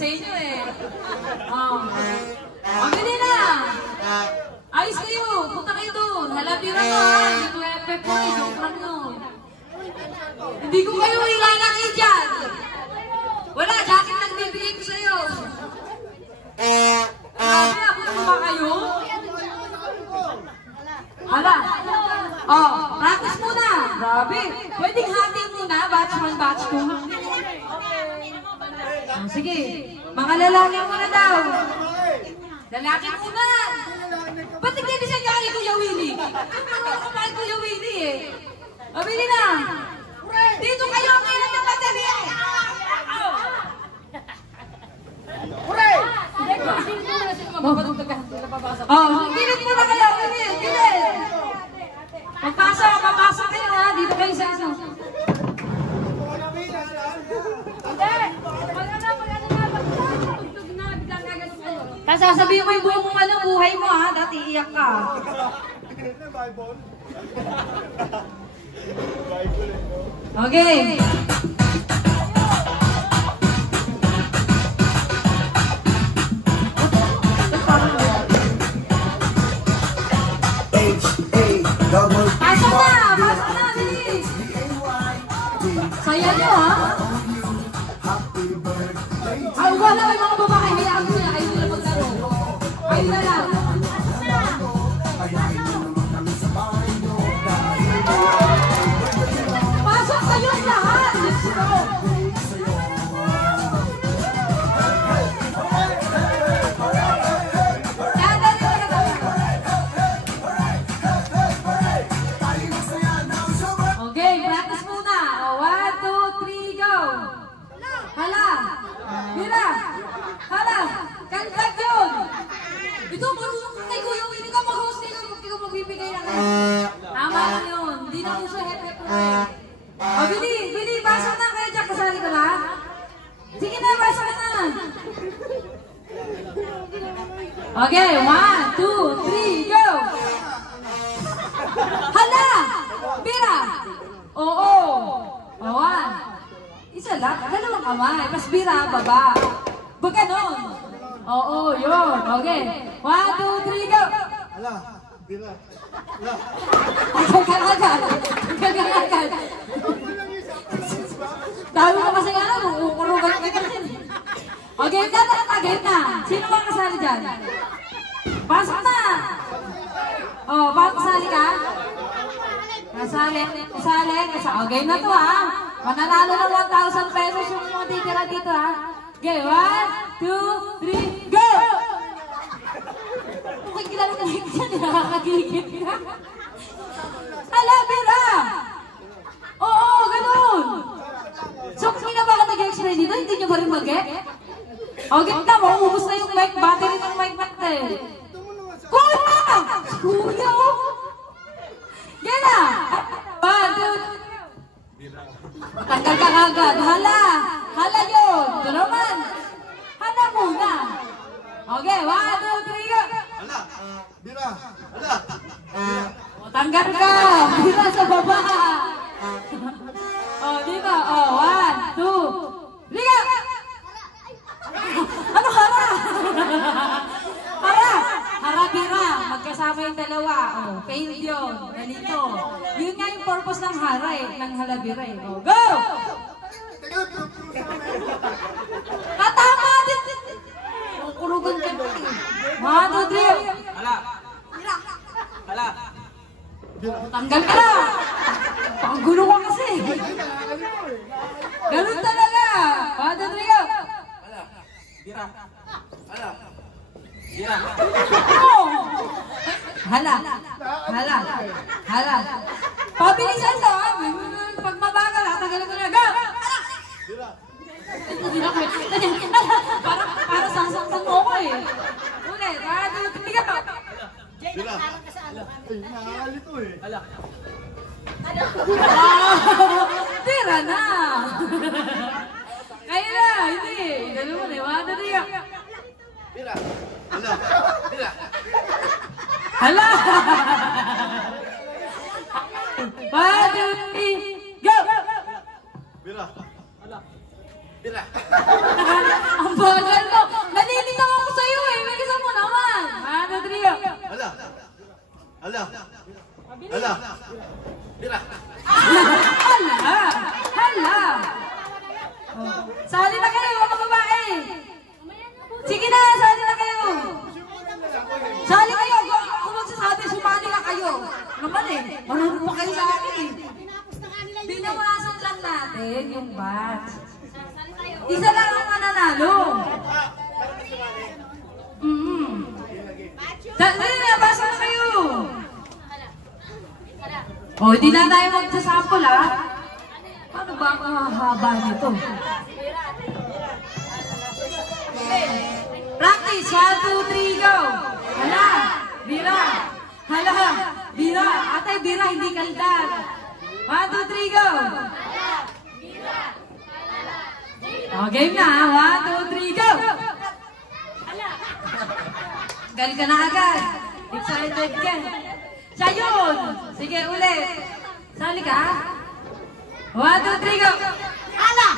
sa inyo eh. Pabili na! Ayos kayo! Punta kayo doon! Halabira mo ha! Hindi ko effect mo eh! Joke lang nun! Hindi ko kayo ilalaki dyan! Wala! Jacket lang bibigay ko sa'yo! Grabe! Punta mo ba kayo? Hala! Practice muna! Grabe! Pwedeng hating muna! Batch 1, batch 2. Sige! Mga lalaki muna daw! Lalaki muna! Ba't nagdidisay ka kay Kuya Willie? Ano ka pa kay Kuya Willie eh? Mabili na! Dito kayo ang kailan na madali! Hooray! Gilid muna kayo! Gilid! Papasok kayo ha! Dito kayo sa isa. Tapos sasabihin ko yung buong buhay mo ha, dati iiyak ka. Okay. Pasok na, bilis. Saya nyo ha. Ay, wala yung mga babae, hayaan mo na, ayun nila maglaro. Ayun na lang. Pasok kayo lahat! Let's go! Okay, practice muna. 1, 2, 3, go! Hala! Mira! Hala! Kantag yun! Ito, marunong ka kay Kuya Willie ka mag-host nila. Huwag ka magbibigay na kayo. Tama na yun. Hindi na uso hep-hep na eh. O, Billy, basa na kayo dyan. Kasali ka na? Sige na, basa ka na. Okay, 1, 2, 3, go! Hala! Mira! Oo! O, 1. Isa lang, dalawang kamay. Mas bira, baba. Ba't ganon? Oo, yun. Okay. 1, 2, 3, go! Ala, bira. Ala. Agad. Dami ko kasi nga lang, ukurugan ka kasi. Okay, agad na. Sino bang kasali dyan? Pasok na! Bakit kasali ka? Kasali. Okay na to ha. Mananalo ng 1,000 pesos yung mga titira dito ha. Okay, 1, 2, 3, go! Okay, kilala ka lang dyan, nakakagigit ka. Hala, Bira! Oo, ganun! So, kung na ba ako nag-explain dito, hindi nyo ba rin mag-get? Okay na, mauubos na yung mic, battery ng mic natin. Kuya! Kuya! Yan na! 1, 2, 3. Tanggal ka agad. Hala yun. Ito naman. Hala muna. Okay, 1, 2, 3, go. Ala, bira. Ala. Tanggal ka. Bira sa baba. Dito. 1, 2, 3, go. Ano hara? Hara, bira. Magkasama yung dalawa. Paint yun. Ganito. Yun nga yung purpose ng hara eh. Ng halabira eh. Go! Katama din! Kurugan ka na eh. 1, 2, 3. Hala. Tanggal ka na! Panggulo ka kasi. Ganun talaga. 1, 2, 3, go! Bira. Hala. Pabilisan lang. Pag mabagal, tagal ko na. Go! Para sasaktan mo ko eh. Ulit. 1, 2, 3, go! Jay, nakaharap ka sa ano? Ay, nakalito eh. Ala. Tira na! Kaya na! Hindi. Ganun mo na. 1, 2, 3, go! Bira. Ala. Bira. Hala! 1, 2, 3, go! Bira. Ala. Bira. Ang Bagal mo. Nalilitaw ako sa'yo eh. Bilisan mo naman. 1, 2, 3, go. Hala. Hala. Hala. Bira. Hala. Hala. Oh. Sali na kayo, mga babae. Sige na, sali na kayo. Sali kayo. Kung magsasabi, sumali na kayo. Naman eh. Marunong pa kayo sa akin eh. Binawasan lang natin yung batch. Isa lang ang mananalo. Dali na, basa na kayo. O, hindi na tayo magsasample ha. Paano ba ang haba nito? Practice, 1, 2, 3, go! Hala, bira! Hala, bira! Atay, bira, hindi kaldag! 1, 2, 3, go! O, game na, 1, 2, 3, go! Gal ka na agad. Excited ka. Siya yun! Sige, ulit. Sali ka? 1, 2, 3, go! Hala!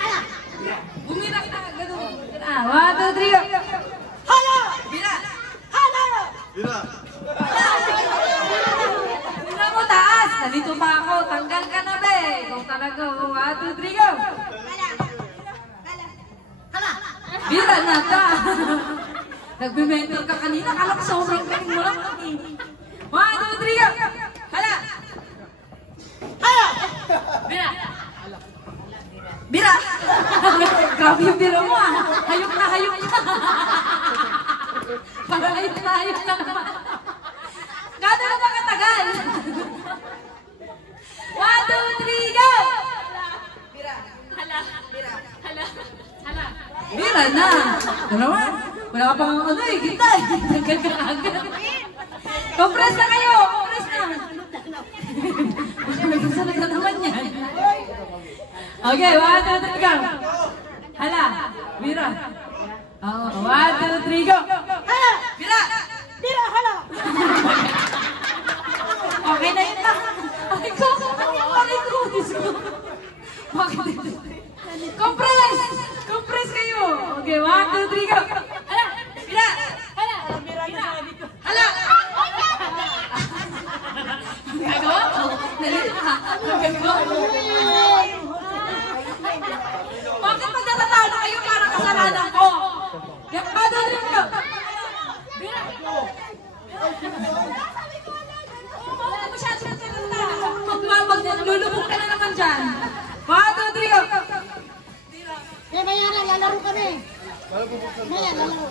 Hala! Bumirak na, gano'n. 1, 2, 3, go! Hala! Bira! Hala! Bira. Bira mo taas! Nalito pa ako. Tanggal ka na, be. Kung talaga, 1, 2, 3, go! Hala! Bira na ka! Nagbe-mentor ka kanina. Kala ko sobrang galing mo lang. 1, 2, 3, go! Hala! Hala! Bira! Bira! Grabe yung bira mo ah. Hayok na, hayok na. Parang hayok na naman. Gano'n na ba katagal? 1, 2, 3, go! Bira! Hala! Bira! Hala! Hala! Bira na! Dalawa? Wala ka pang ano eh, kita eh. Tanggal ka agad. Compress na kayo! Compress na! Nagsasalag na naman yan. Okay, 1, 2, 3, go! Hala! Bira! 1, 2, 3, go! Hala! Bira! Bira! Hala! Okay na yun na. Ay ko! Ay ko! Bakit? Compress! Compress kayo! Okay, 1, 2, 3, go! Hala! Bira! Hala! Bira! Hala! Gagawa ko? Nalito ka? Gagawa ko? Bakit magtatalo kayo para kasalanan ko? Padarin mo! Bira! Bakit masyado na salita? Maglulubog ka na naman dyan. 1, 2, 3, go! Maya na, lalaro kami. Maya, lalaro.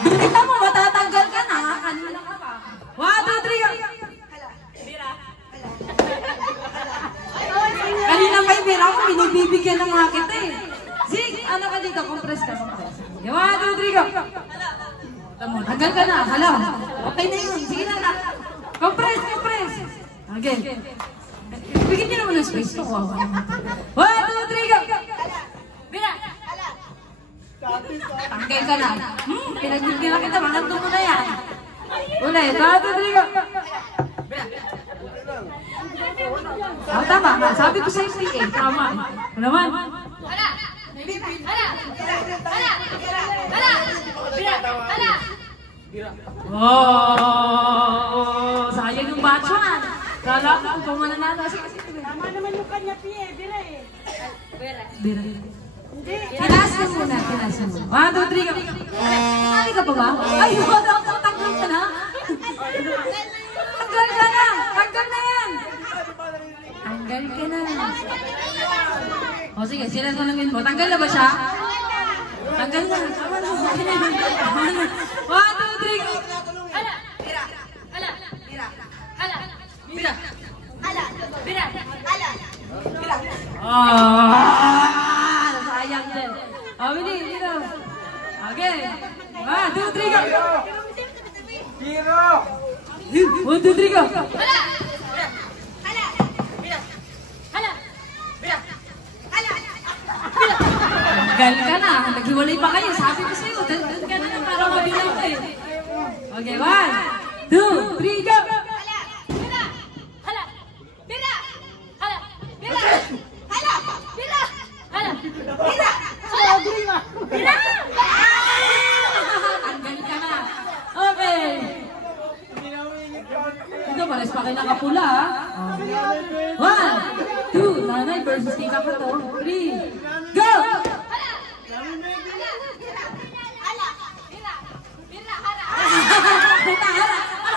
Kita mo, matatanggal ka na. Kanina ka pa. 1, 2, 3, go! Bira! Kanina pa yung bira ko, binibibigyan ng mga kita eh. Zig, ano ka dito? Compress ka, compress. 1, 2, 3, go! Tagal ka na, hala. Okay na yun, sige na na. Compress, compress. Okay. Bigyan niyo naman ng space to. 1, 2, 3, go! Bira! Tanggal ka na. Pinagbigyan na kita, makanto mo na yan. Ulit, 1, 2, 3, go! Bira! Oh, tama. Sabi ko sa iyo eh. Tama. Ano naman? Hala! Hala! Hala! Hala! Bira! Hala! Oh! Sayang yung batchuan. Kala ko kung mananalo. Tama naman yung kanya, Pie. Bira eh. Bira. Hindi. Tinas mo muna. Tinas mo. 1, 2, 3. Sali ka pa ba? Ay, wala akong tanggal ka na. Tanggal ka na. Tanggal na yan. Tanggal ka na. O sige, sila ko namin mo. Tanggal na ba siya? Tanggal na. Tama na. 1, 2, 3, go! Hala! Bira! Hala! Bira! Hala! Bira! Hala! Bira! Hala! Bira! Sayang din. Bili, dito. Okay. 1, 2, 3, go! Biro! 1, 2, 3, go! Hala! Hala! Bira! Hala! Bira! Hala! Bira! Tanggal ka na. Naghiwalay pa kayo. Sabi ko sa'yo, doon ka na para mabilang ko eh. Okay, 1, 2, 3, go! Hala! Bira! Hala! Bira! Hala! Bira! Hala! Bira! pares pa kayo nakapula, ha? One, two, nanay versus tita ko to. Three, go! Hara! Hara! Hara!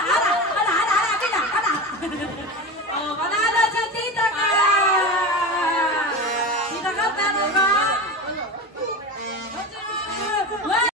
Hara! Hara! Hara! Hara!